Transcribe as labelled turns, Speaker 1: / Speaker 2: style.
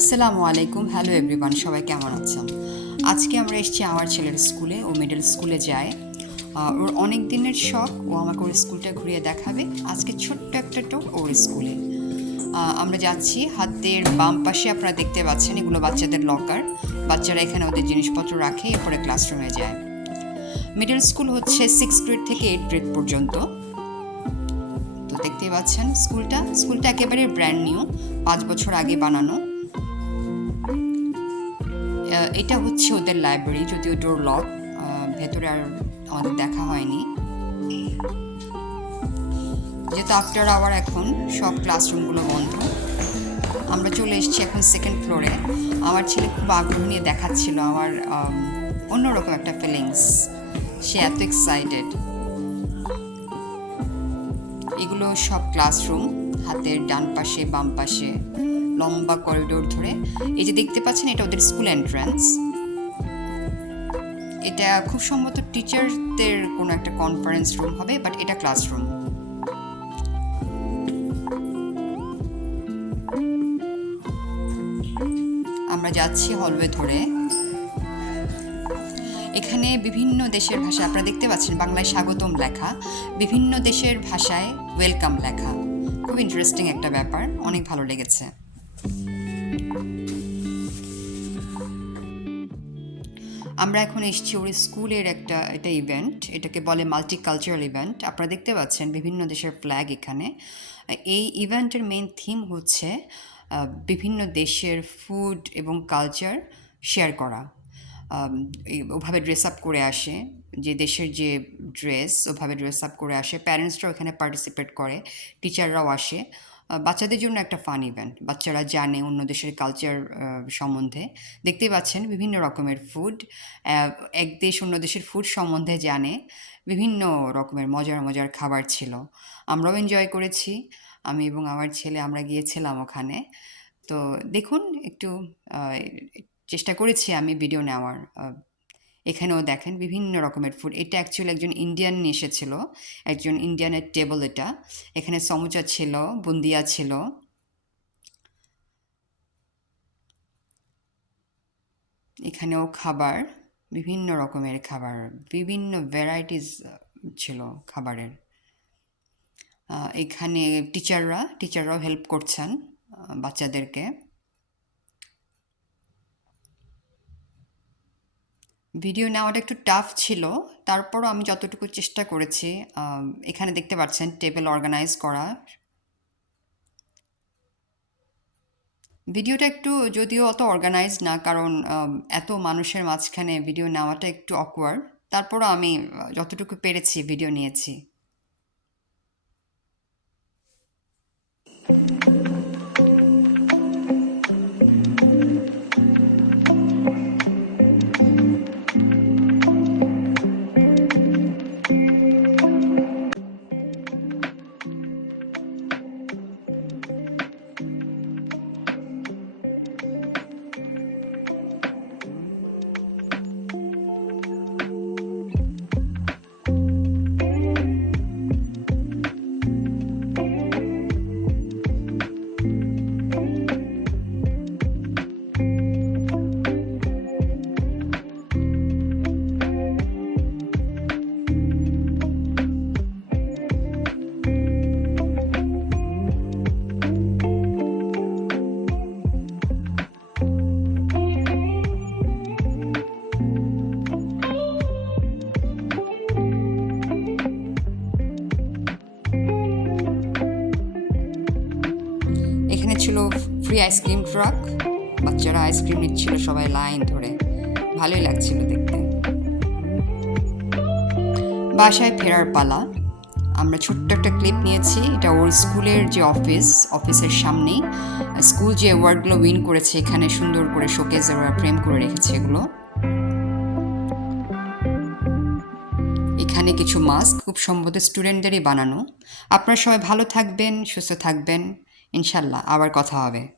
Speaker 1: আসসালামু আলাইকুম। Hello everyone সবাই কেমন আছেন? আজকে আমরা এসেছি আমার ছেলের স্কুলে, ও মিডল স্কুলে যায়। ওর অনেক দিনের শখ, ও আমাকে ওর স্কুলটা ঘুরিয়ে দেখাবে। আজকে ছোট্ট একটা টোর ওর স্কুলে। আমরা যাচ্ছি হাতের বাম পাশে, আপনারা দেখতে পাচ্ছেন, এগুলো বাচ্চাদের লকার বাচ্চারা এখানে ওদের জিনিসপত্র রাখে, এরপরে ক্লাসরুমে যায়। মিডল স্কুল হচ্ছে সিক্স গ্রেড থেকে এইট গ্রেড পর্যন্ত। তো দেখতেই পাচ্ছেন, স্কুলটা স্কুলটা একেবারে ব্র্যান্ড নিউ পাঁচ বছর আগে বানানো। এটা হচ্ছে ওদের লাইব্রেরি যদিও ডোর লক ভেতরে আর আমাদের দেখা হয়নি। যেহেতু আফটার আওয়ার এখন সব ক্লাসরুমগুলো বন্ধ। আমরা চলে এসেছি এখন সেকেন্ড ফ্লোরে আমার ছেলে খুব আগ্রহ নিয়ে দেখাচ্ছিল আমার আম, অন্যরকম একটা ফিলিংস সে এত এক্সাইটেড এগুলো সব ক্লাসরুম হাতের ডান পাশে বাম পাশে। লম্বা করিডোর ধরে। এই যে দেখতে পাচ্ছেন, এটা ওদের স্কুল এন্ট্রান্স। এটা খুব সম্ভবত টিচারদের কোনো একটা কনফারেন্স রুম হবে, বাট এটা ক্লাসরুম। আমরা যাচ্ছি হলওয়ে ধরে। এখানে বিভিন্ন দেশের ভাষা, আপনারা দেখতে পাচ্ছেন বাংলায় স্বাগতম লেখা। বিভিন্ন দেশের ভাষায় ওয়েলকাম লেখা। খুব ইন্টারেস্টিং একটা ব্যাপার, অনেক ভালো লেগেছে। আমরা এখন এসেছি ওর স্কুলের একটা এটা ইভেন্ট এটাকে বলে মাল্টি কালচারাল ইভেন্ট আপনারা দেখতে পাচ্ছেন বিভিন্ন দেশের ফ্ল্যাগ এখানে। এই ইভেন্টের মেন থিম হচ্ছে বিভিন্ন দেশের ফুড এবং কালচার শেয়ার করা। ওভাবে ড্রেস আপ করে আসে, যে দেশের যে ড্রেস ওভাবে ড্রেস আপ করে আসে। প্যারেন্টসরাও এখানে পার্টিসিপেট করে টিচাররাও আসে। বাচ্চাদের জন্য একটা ফান ইভেন্ট বাচ্চারা জানে অন্য দেশের কালচার সম্বন্ধে। দেখতেই পাচ্ছেন বিভিন্ন রকমের ফুড এক দেশ অন্য দেশের ফুড সম্বন্ধে জানে। বিভিন্ন রকমের মজার মজার খাবার ছিল। আমরাও এনজয় করেছি। আমি এবং আমার ছেলে, আমরা গিয়েছিলাম ওখানে। তো দেখুন, একটু চেষ্টা করেছি আমি ভিডিও নেওয়ার এখানেও দেখেন বিভিন্ন রকমের ফুড এটা অ্যাকচুয়ালি একজন ইন্ডিয়ান নিয়ে এসেছিল, একজন ইন্ডিয়ানের টেবল এটা। এখানে সমুচা ছিল, বুন্দিয়া ছিল। এখানেও খাবার, বিভিন্ন রকমের খাবার, বিভিন্ন ভ্যারাইটিস ছিল খাবারের। এখানে টিচাররা টিচাররাও হেল্প করছেন বাচ্চাদেরকে। ভিডিও নেওয়াটা একটু টাফ ছিল। তারপরও আমি যতটুকু চেষ্টা করেছি এখানে দেখতে পাচ্ছেন টেবিল অর্গানাইজ করা। ভিডিওটা একটু যদিও অত অর্গানাইজ না, কারণ এত মানুষের মাঝখানে ভিডিও নেওয়াটা একটু অকওয়ার্ড তারপরও আমি যতটুকু পেরেছি ভিডিও নিয়েছি। ফ্রি আইসক্রিম ট্রাক বাচ্চারা আইসক্রিম নিচ্ছিল সবাই লাইন ধরে। ভালোই লাগছিল দেখতে। বাসায় ফেরার পালা। আমরা ছোট্ট একটা ক্লিপ নিয়েছি। এটা ওর স্কুলের যে অফিস অফিসের সামনেই। স্কুল যে অ্যাওয়ার্ডগুলো উইন করেছে, এখানে সুন্দর করে শোকেজে ওরা ফ্রেম করে রেখেছে এগুলো। এখানে কিছু মাস্ক খুব সম্ভবত স্টুডেন্টদেরই বানানো। আপনারা সবাই ভালো থাকবেন, সুস্থ থাকবেন। ইনশাল্লাহ আবার কথা হবে।